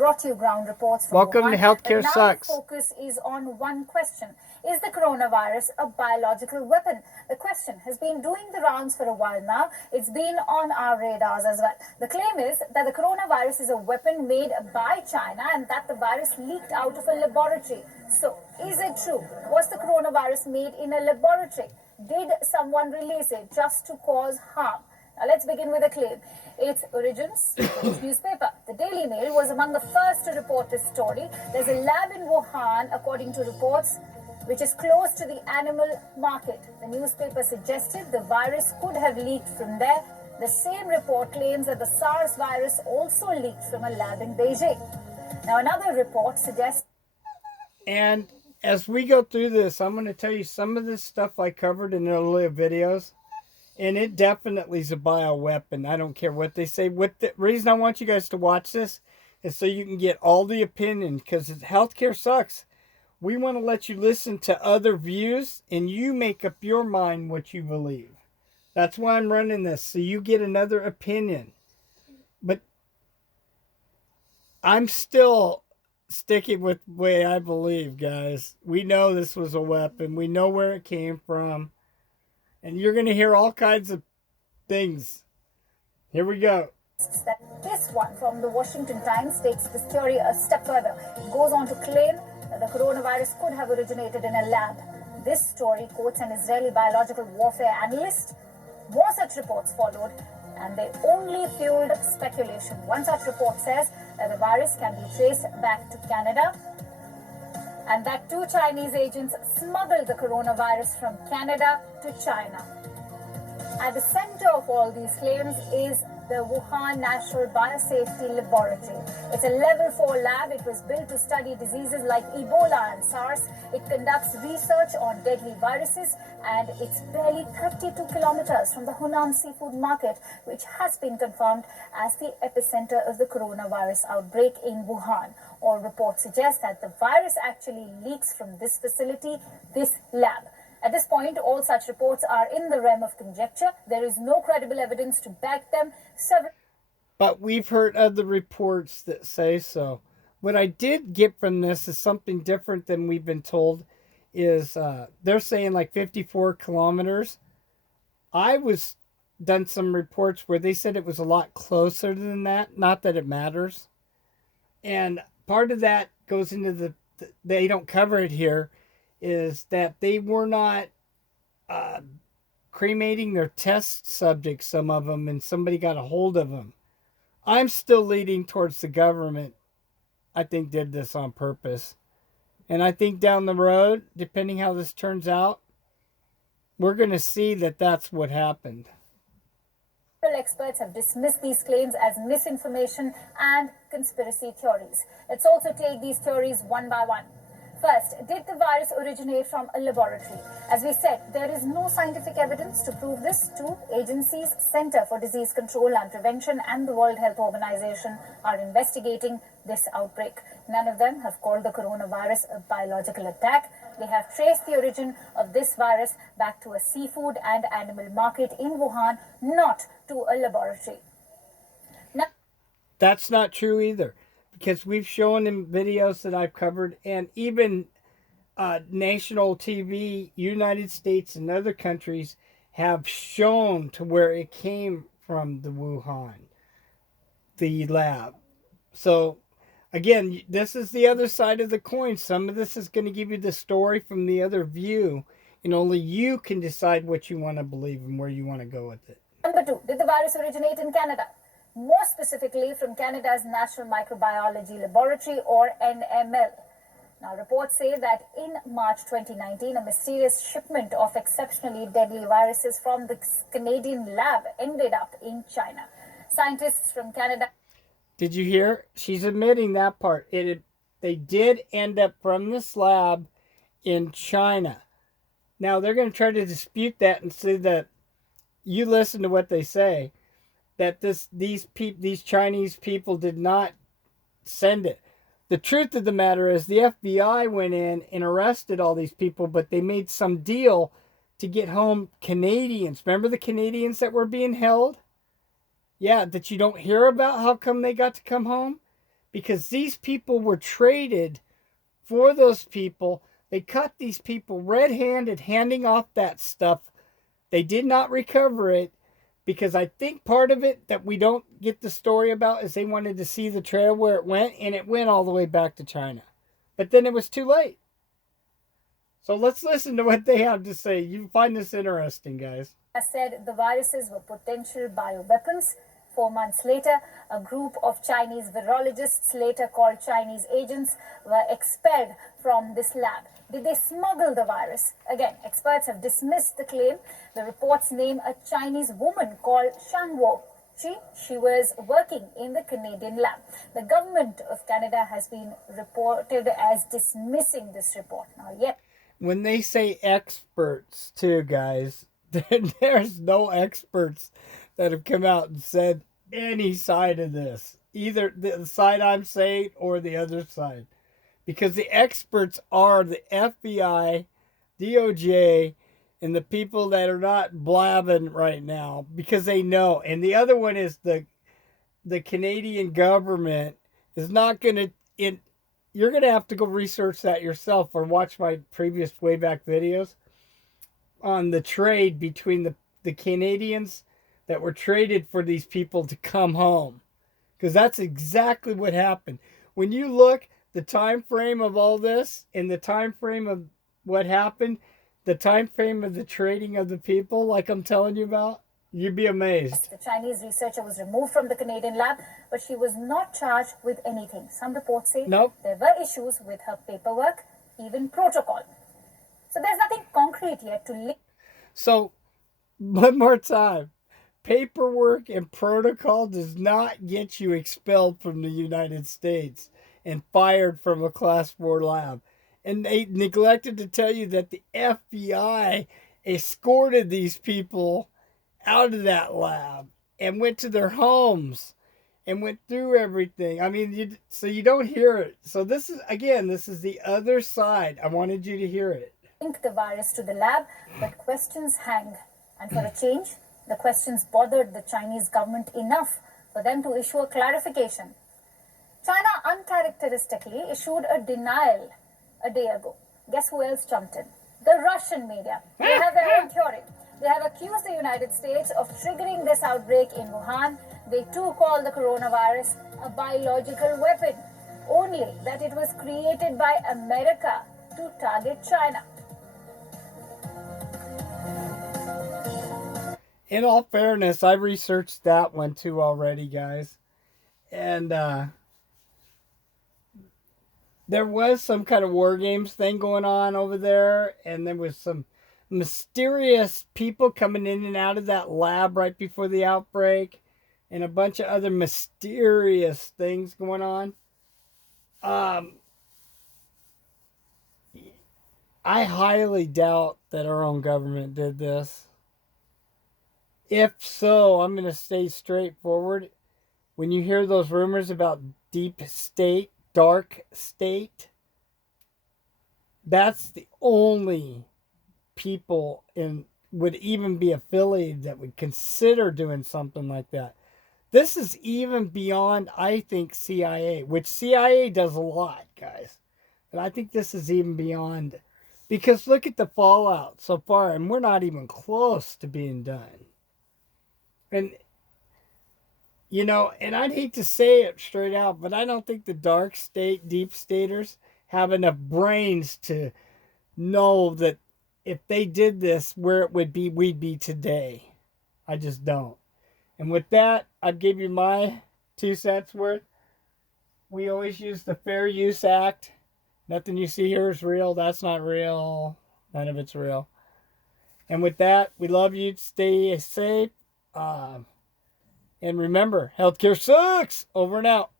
brought you ground reports from Welcome Wuhan. to Healthcare But now Sucks. the focus is on one question. Is the coronavirus a biological weapon? The question has been doing the rounds for a while now. It's been on our radars as well. The claim is that the coronavirus is a weapon made by China and that the virus leaked out of a laboratory. So, is it true? Was the coronavirus made in a laboratory? Did someone release it just to cause harm? Now let's begin with a claim. Its origins, British newspaper. The Daily Mail was among the first to report this story. There's a lab in Wuhan, according to reports, which is close to the animal market. The newspaper suggested the virus could have leaked from there. The same report claims that the SARS virus also leaked from a lab in Beijing. Now another report suggests... And as we go through this, I'm going to tell you some of this stuff I covered in earlier videos. And it definitely is a bioweapon. I don't care what they say. What the reason I want you guys to watch this is so you can get all the opinion. Because healthcare sucks. We want to let you listen to other views. And you make up your mind what you believe. That's why I'm running this. So you get another opinion. But I'm still sticking with the way I believe, guys. We know this was a weapon. We know where it came from. And you're going to hear all kinds of things. Here we go. This one from the Washington Times takes this theory a step further. It goes on to claim that the coronavirus could have originated in a lab. This story quotes an Israeli biological warfare analyst. More such reports followed, and they only fueled speculation. One such report says that the virus can be traced back to Canada, and that two Chinese agents smuggled the coronavirus from Canada to China. At the center of all these claims is the Wuhan National Biosafety Laboratory. It's a level 4 lab. It was built to study diseases like Ebola and SARS. It conducts research on deadly viruses, and it's barely 32 kilometers from the Hunan seafood market, which has been confirmed as the epicenter of the coronavirus outbreak in Wuhan. All reports suggest that the virus actually leaks from this facility, this lab. At this point, all such reports are in the realm of conjecture. There is no credible evidence to back them. But we've heard other reports that say so. What I did get from this is something different than we've been told. Is they're saying like 54 kilometers. I was done some reports where they said it was a lot closer than that. Not that it matters. And part of that goes into they don't cover it here, is that they were not cremating their test subjects, some of them, and somebody got a hold of them. I'm still leading towards the government, I think, did this on purpose. And I think down the road, depending how this turns out, we're going to see that that's what happened. Experts have dismissed these claims as misinformation and conspiracy theories. Let's also take these theories one by one. First, did the virus originate from a laboratory? As we said, there is no scientific evidence to prove this. Two agencies, Center for Disease Control and Prevention and the World Health Organization, are investigating this outbreak. None of them have called the coronavirus a biological attack. They have traced the origin of this virus back to a seafood and animal market in Wuhan, not to a laboratory. Now, that's not true either. Because we've shown in videos that I've covered, and even national TV, United States and other countries have shown to where it came from, the Wuhan, the lab. So, again, this is the other side of the coin. Some of this is going to give you the story from the other view, and only you can decide what you want to believe and where you want to go with it. Number two, did the virus originate in Canada? More specifically from Canada's National Microbiology Laboratory, or NML. Now, reports say that in March 2019, a mysterious shipment of exceptionally deadly viruses from the Canadian lab ended up in China. Scientists from Canada... Did you hear? She's admitting that part. They did end up from this lab in China. Now, they're going to try to dispute that and say that you listen to what they say, that these Chinese people did not send it. The truth of the matter is the FBI went in and arrested all these people, but they made some deal to get home Canadians. Remember the Canadians that were being held? Yeah, that you don't hear about how come they got to come home? because these people were traded for those people. They caught these people red-handed handing off that stuff. They did not recover it because I think part of it that we don't get the story about is they wanted to see the trail where it went, and it went all the way back to China. But then it was too late. So let's listen to what they have to say. You find this interesting, guys. Has said the viruses were potential bioweapons. 4 months later, a group of Chinese virologists, later called Chinese agents, were expelled from this lab. Did they smuggle the virus? Again, experts have dismissed the claim. The reports name a Chinese woman called Shangwo. She was working in the Canadian lab. The government of Canada has been reported as dismissing this report. Now, yet, when they say experts, too, guys, there's no experts that have come out and said any side of this, either the side I'm saying or the other side, because the experts are the FBI, DOJ, and the people that are not blabbing right now because they know. And the other one is the Canadian government is not going to. You're going to have to go research that yourself or watch my previous way back videos on the trade between the Canadians that were traded for these people to come home. Because that's exactly what happened. When you look the time frame of all this and the time frame of what happened, the time frame of the trading of the people, like I'm telling you about, you'd be amazed. The Chinese researcher was removed from the Canadian lab, but she was not charged with anything. Some reports say nope. There were issues with her paperwork, even protocol. So there's nothing concrete yet to link. So, one more time. Paperwork and protocol does not get you expelled from the United States and fired from a Class 4 lab. And they neglected to tell you that the FBI escorted these people out of that lab and went to their homes and went through everything. I mean, so you don't hear it. So this is the other side. I wanted you to hear it. Link the virus to the lab, but questions hang. And for a change, the questions bothered the Chinese government enough for them to issue a clarification. China uncharacteristically issued a denial a day ago. Guess who else jumped in? The Russian media. They have their own theory. They have accused the United States of triggering this outbreak in Wuhan. They too call the coronavirus a biological weapon, only that it was created by America to target China. In all fairness, I researched that one too already, guys. And there was some kind of war games thing going on over there, and there was some mysterious people coming in and out of that lab right before the outbreak, and a bunch of other mysterious things going on. I highly doubt that our own government did this. If so, I'm going to stay straightforward. When you hear those rumors about deep state, dark state, that's the only people would even be affiliated that would consider doing something like that. This is even beyond, I think, CIA, which CIA does a lot, guys. And I think this is even beyond, because look at the fallout so far, and we're not even close to being done. And, you know, and I'd hate to say it straight out, but I don't think the dark state, deep staters have enough brains to know that if they did this, where it would be, we'd be today. I just don't. And with that, I'd give you my 2 cents worth. We always use the Fair Use Act. Nothing you see here is real. That's not real. None of it's real. And with that, we love you. Stay safe. And remember, healthcare sucks. Over and out.